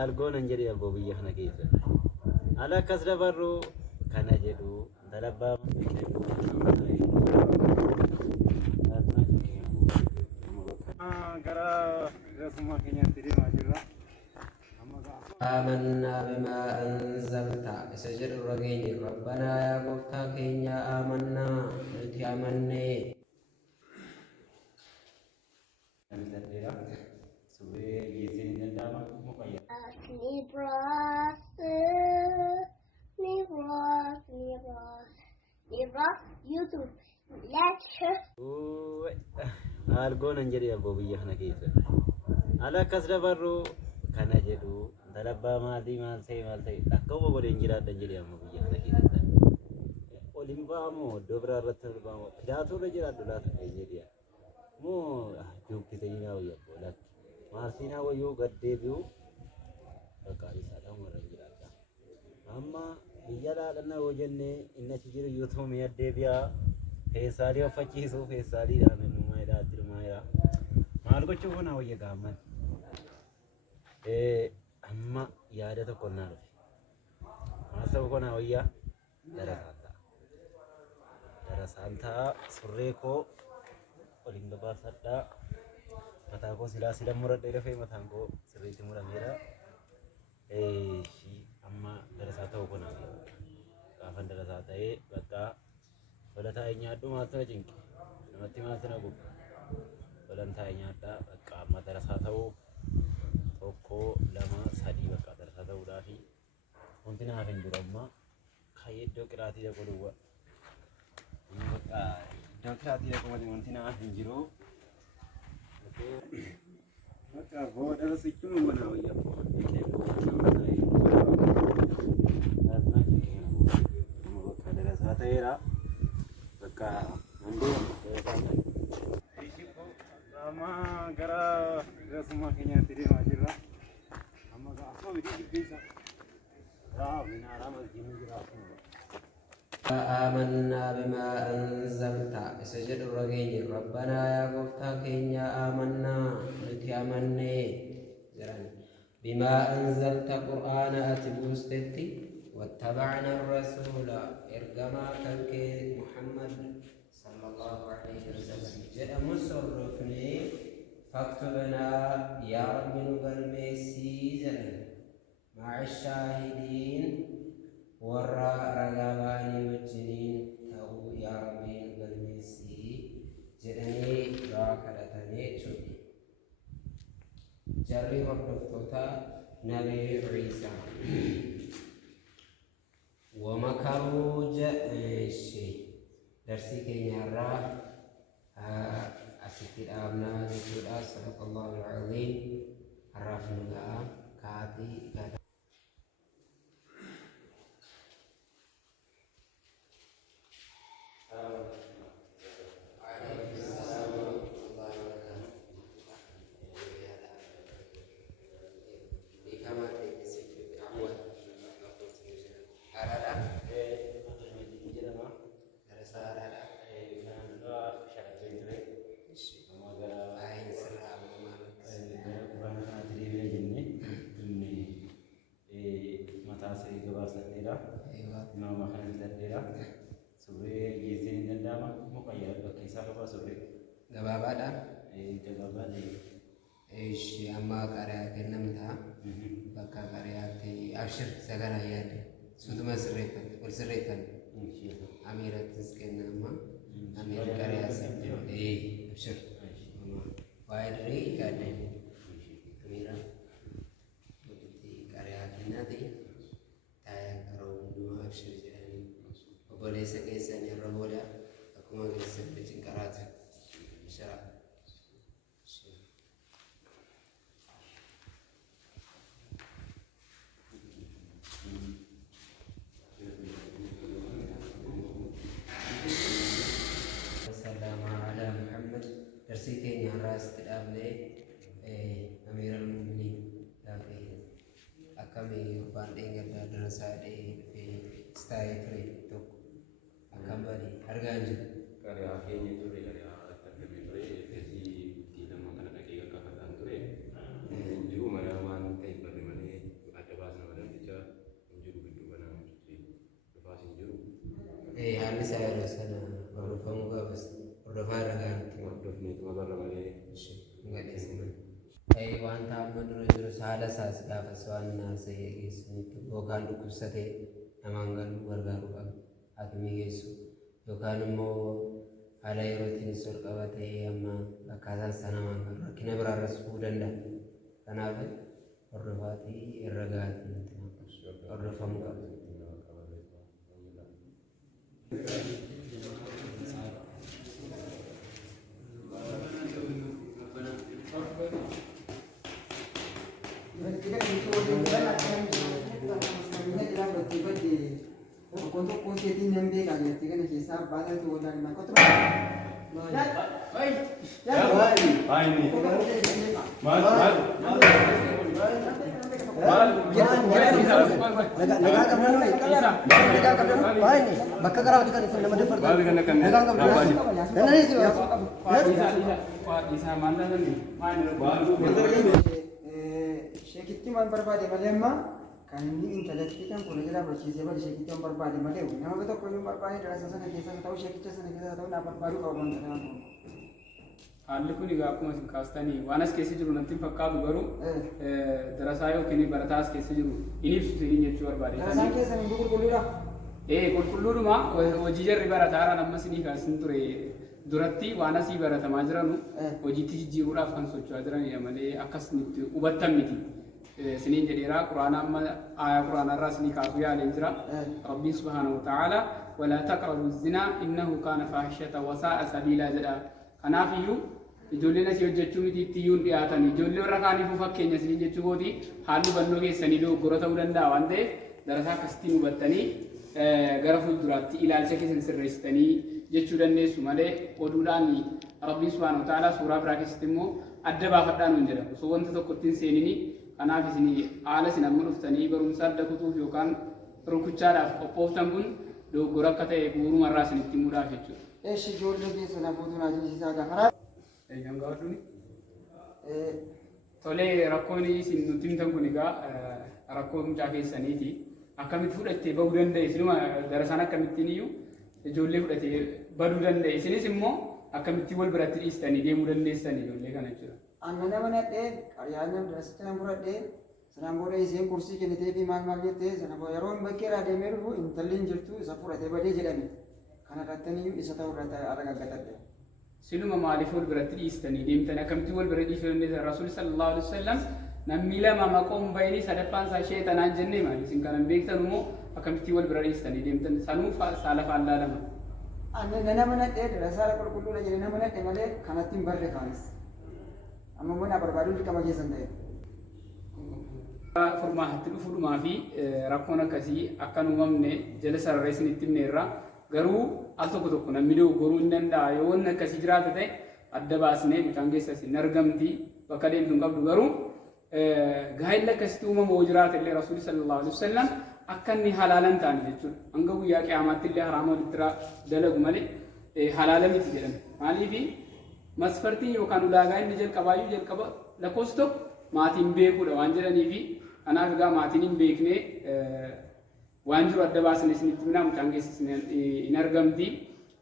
Algoon an jedhe abboo biyya kana keessa. Ala akkas dabarru kana jedhu dalabbaa gara rasuma keenyatti deemaa jirra. آمنا بما أنزلت سجد الرجيم ربنا يا مفتاح يا آمنا نتي آمني YouTube lecture. Algoon an jedhe abboo biyya kana keessa. Ala akkas dabarru kana jedhu dalabbaa maatii maal ta'e akkuma godheen jiraadhan jedhe amma biyya kana keessatti. Oliin ba'amoo iddoo biraa irratti ol ba'amoo fidaatoo irra jiraadhu laata jedhe moo dubbisanii naa wayya abboo lakki maarsiin haa wayyoo gad deebi'u bakka isaadhaan warra jiraadha. Amma biyya dhaadhannaa yoo jennee inni achi jiru yoo ta'u mi'a deebi'aa feesaalii uffachiisuu feesaaliidhaan innumaa hidhaatti dhumaa jira. Maal gochuu kun haa wayya gaamman. Amma yaada tokko naa dhufe. Maal ta'u kun haa wayyaa darasaan ta'a surree koo waliin gabaasadhaa. Mataa koo silaa muradhee dafee mataan koo sirriitti murameera. Amma darasaa ta'uu kun haa gaafan darasaa ta'ee bakka wala taa'ee nyaadhu maaltu na cinqe namatti maaltu na gubba walan taa'ee nyaadhaa bakka amma darasaa ta'uu tokko lama sadii bakka darasaa ta'uudhaafi wanti naaf hin jiru amma kayyee iddoo qiraatii dhaqu duwwa bakka iddoo qiraatii dhaqu malee wanti naaf hin jiru bakka booda darasichuun mana wayyaa bakka darasaa ta'eera bakka amma gara rasuma keenyatti deemaa jirra. Amma gaafa bidii jibbiisa minaara masjiidni jiraatu. آمنا بما أنزلت سجد الرجيم ربنا يا مفتاح يا آمنا نتي آمني بما أنزلت قرآن أتبوستي واتبعنا الرسول إرجما كنك محمد صلى الله عليه وسلم جاء مصرفني فاكتبنا يا رب نقلمي سيزن مع الشاهدين ورا رغباني وجنين تاو يا رب نقلمي سي جدني راكرتني شدي جري وقفتوتا نبي عيسى ومكروا جئشي درسي كينيارا أسكت أبنا نقول صدق الله العظيم عرفنا كاتي كذا nama makan fidadheera. Surree geessee hin danda'ama moo qayyaa bakka isaa qaba surree. Gabaabaadha. Gabaabaadha. Eeshi amma qariyaa kennamta bakka qariyaatti abshir sagara yaade sutuma sirreeffate ol sirreeffate amiirattis kennama amiir qariyaa sirreeffate abshir waa'ee durii yaadde amiira qariyaa kennate taa'ee karoo hundumaa abshir jedhanii obboleessa keessanii irra booda akkuma keessan cinqaraatu shara. Tersiking yang ras tidak boleh amiral mumini tapi akami banding ada derasa di style itu akambari harga aja karya akhirnya itu karya terkini itu jadi tidak makan lagi kakak kantor itu mana man kayak haalli isaa yeroo sana hordofamuu gaafas hordofaa irra gaariitti hordofneetuma barra malee gadhiisina. Wanta amma dura jiru haala isaas gaafas waan naasa'ee geessanitti yookaan dhukkubsatee namaan galuu gargaaruu qaba haakimii geessu yookaan immoo haala yerootiin sol qabatee amma akkaataan isaa namaan galu rakkina biraarras bu'uu danda'a. Kanaaf hordofaatii irra gaarii hordofamuu qaba. Untuk kunci di nembe kali ya, tiga nasi sah badan tu orang nak kau tu. Syekh man berbadi malam kan ini intelekti kan kalau kita bercerita pada Syekh itu berbadi malam. Nama betul kalau berbadi dalam sana kita tahu Syekh itu sana kita tahu apa baru kau orang sana. Haalli kun egaa akkuma isin kaastanii waan as keessa jiru natti fakkaatu garuu darasaa yookiin barataa as keessa jiru hin ibsu isin jechuu barbaade. Darasaan keessa hin qulqulluudha. Qulqulluudhuma hojii jarri barataa amma isinii kaasin ture duratti waan asii baratamaa jiranu hojiitti jijjiiruudhaaf kan socho'aa jiranidha malee akkasumatti hubattan miti. Isiniin jedheeraa quraana amma aayaa quraanarraa isinii kaasuu yaaleen jira. Rabbiin subhaanahu wa ta'aala walaa taqrabu zinaa innahu kaana faahishatan wa saa'a sabiilaa jedha. Kanaaf iyyuu ijoolleen asii hojjechuu miti itti iyyuu dhiyaatan ijoollee warra kaaniifuu fakkeenya isin jechuu kooti haalli hubannoo keessanii dogoggora ta'uu danda'a waan ta'eef darasaa akkasittiin hubattanii gara fuulduraatti ilaalcha keessan sirreessitanii jechuu dandeessu malee oduudhaan Rabbiin subhaanahu wa ta'aala suuraa biraa keessatti immoo adda baafadhaa nuun jedha osoo wanta tokko ittiin seenini kanaaf isin haala isin amma dhuftanii barumsa adda kutuuf yookaan rukuchaadhaaf qophooftan kun dogoggora akka ta'e bu'uurumarraa isin itti himuudhaaf jechuudha. Ijoollee keessa namoota naajisiisaa gaafaraa. Eeyyam gaafadhuuni. Tolee rakkoon isin nutti himtan kun egaa rakkoo mucaa keessaniiti. Akkamitti fudhattee bahuu danda'e isinuma darasaan akkamittiin iyyuu ijoollee fudhatee baduu danda'e isinis immoo akkamittiin wal biratti dhiistanii deemuu dandeessan ijoollee kana jechuudha. Anna nama nadhee qaryaanni darasitti nama fudhadhee sanaan booda isheen kursii kennitee fi maal jettee sana yeroo bakkeedhaa deemee dhufu intalli hin jirtu isa fudhatee badee jedhame. Kana irratti isa ta'uu irratti argagatadha. Siluma maaliif wal biratti dhiistanii deemtanii akkamitti wal bira dhiisuu dandeessan Rasuulli sallallahu alaihi wasallam namni lama maqoon bayanii sadaffaan isaa sheetanaan jennee maali isin kanan beektan immoo akkamitti wal bira dhiistanii deemtan sanuu saala faallaa lama. Anna nama nadhee darasaa qulqulluudha jedhee nama nadhee malee kanatti hin barre kaanis. Amma immoo na barbaaduun dirqama keessan ta'e. Furmaatti dhufuudhumaa fi rakkoon akkasii akka hin uumamne jala sararee isin itti himne irraa garuu al tokko namni dogoggoruu hin danda'a yoo wanni akkasii jiraata ta'e adda baasnee mucaan keessas hin argamti bakka deemtu hin qabdu garuu gaa'elli akkasitti uumamoo jiraata illee Rasuulli sallallahu alaihi wasallam akka inni halaalan ta'an jechuudha hanga guyyaa qiyaamaatti illee haraama walitti dalagu malee halaala miti jedhame maaliifi masfartiin yookaan ulaagaa inni jalqaba lakkoofsi tokko maatiin beekuudha waan jedhaniifi kanaaf egaa maatiin hin beekne waan jiru adda baasne isinitti himnaa mucaan keessa hin argamti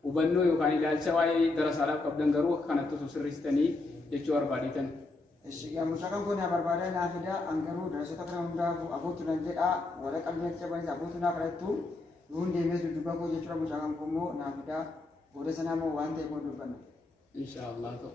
hubannoo yookaan ilaalcha waa'ee darasaadhaaf qabdan garuu akka kanatti osoo sirreessitanii jechuu barbaadeetan. Mucaa kan kun barbaadaa naa fida angaruu darasota kana hundaafuu abootu nan jedhaa wala qalbii cabanis abootu naa kadhattu nuun deemee dudduuba koo jechuudha mucaa kan kun immoo naa fida booda sanaa immoo waan ta'eef dubbanna. Inshaallah ta'u.